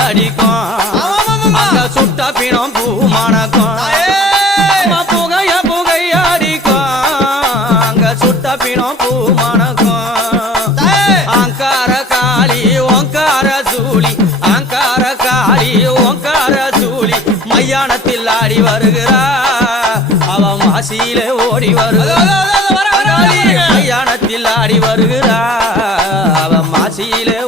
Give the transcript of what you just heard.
அடிக்கும் அங்க சுட்ட பிணம் பூ மணக்கும் புகைய அடிக்கும் அங்க சுட்ட பிணம் பூ மணக்கும் அங்கார காளி ஓங்கார சூழி அங்கார காளி ஓங்கார சூழி மையானத்தில் ஆடி வருகிறா அவ மாசியிலே ஓடி வருகிறா மையானத்தில் ஆடி வருகிறா அவ மாசியிலே